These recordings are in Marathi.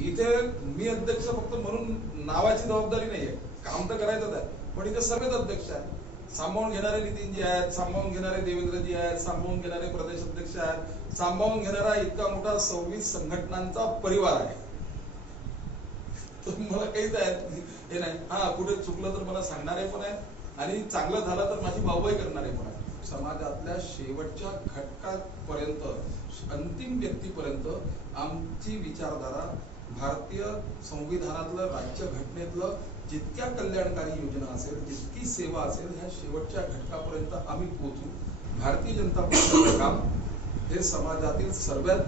इथे मी अध्यक्ष फक्त म्हणून नावाची जबाबदारी नाहीये, काम तर करायचंच आहे, पण इथे सगळेच अध्यक्ष आहेत. सांभाळून घेणारे नितीनजी आहेत, सांभाळून घेणारे देवेंद्रजी आहेत, सांभाळून घेणारे प्रदेश अध्यक्ष आहेत, सांभाळून घेणारा इतका मोठा 26 संघटनांचा परिवार आहे. मला काहीच हे नाही. हा, कुठे चुकलं तर मला सांगणारे पण आहेत आणि चांगलं झालं तर माझी वाहवाही करणारे पण आहेत. समाजातल्या शेवटच्या घटकापर्यंत, अंतिम व्यक्तीपर्यंत आमची विचारधारा भारतीय संविधानातलं, राज्यघटनेतलं जितक्या कल्याणकारी योजना असेल, जितकी सेवा असेल, ह्या शेवटच्या घटकापर्यंत आम्ही पोहोचू. भारतीय जनता पक्षाचं काम हे समाजातील सर्वात,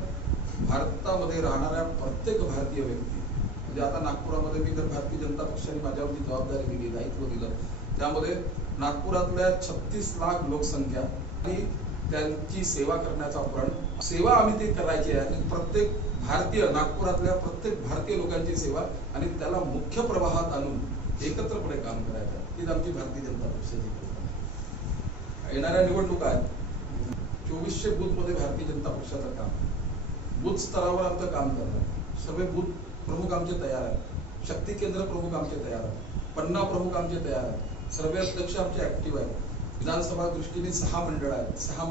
भारतामध्ये राहणाऱ्या प्रत्येक भारतीय व्यक्ती, म्हणजे आता नागपुरामध्ये मी तर भारतीय जनता पक्षाने माझ्यावरती जबाबदारी दिली, दायित्व दिलं, त्यामध्ये नागपुरातल्या 36 लाख लोकसंख्या आणि त्यांची सेवा करण्याचा प्रण, सेवा आम्ही ती करायची आहे आणि प्रत्येक भारतीय, नागपुरातल्या प्रत्येक भारतीय लोकांची सेवा आणि त्याला मुख्य प्रवाहात आणून एकत्रपणे काम करायचं, हीच आमची भारतीय जनता पक्षाची कल्पना. येणाऱ्या निवडणुका आहेत, 2400 बूथ मध्ये भारतीय जनता पक्षाचं काम, बूथ स्तरावर आमचं काम करणार, सर्व बूथ प्रमुख आमचे तयार आहेत, शक्ती केंद्र प्रमुख आमचे तयार आहेत, पन्ना प्रमुख आमचे तयार आहेत, सर्व अध्यक्ष आमचे ऍक्टिव्ह आहेत, विधानसभा दृष्टीने 6 मंडळ आहेत, 6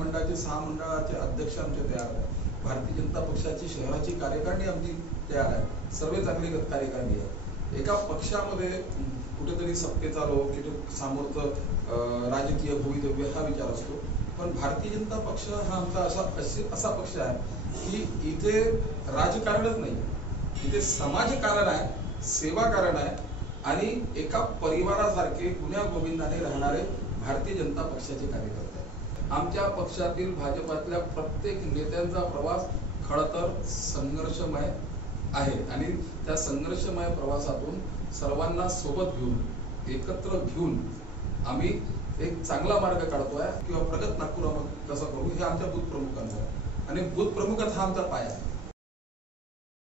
मंडळाचे अध्यक्ष आमचे तयार आहेत, भारतीय जनता पक्षाची शहराची कार्यकारिणी आमची तयार आहे, सर्व चांगली कार्यकारिणी आहे. एका पक्षामध्ये कुठेतरी सत्तेचा लोभ, कुठे समोरचं राजकीय भवितव्य हा विचार असतो, पण भारतीय जनता पक्ष हा आमचा असा पक्ष आहे की इथे राजकारणच नाही, इथे समाजकारण आहे, सेवाकारण आहे आणि एका परिवारासारखे गुण्या गोविंदाने राहणारे भारतीय जनता पक्षाचे कार्यकर्ते आहेत. आमच्या पक्षातील भाजपातल्या प्रत्येक नेत्यांचा प्रवास खरं तर संघर्षमय आहे आणि त्या संघर्षमय प्रवासातून सर्वांना सोबत घेऊन, एकत्र घेऊन आम्ही एक चांगला मार्ग काढतोय किंवा प्रगत नागपुरामध्ये कसं करू हे आमच्या बूथ प्रमुखांचं आहे आणि बूथ प्रमुखात हा आमचा पाया आहे.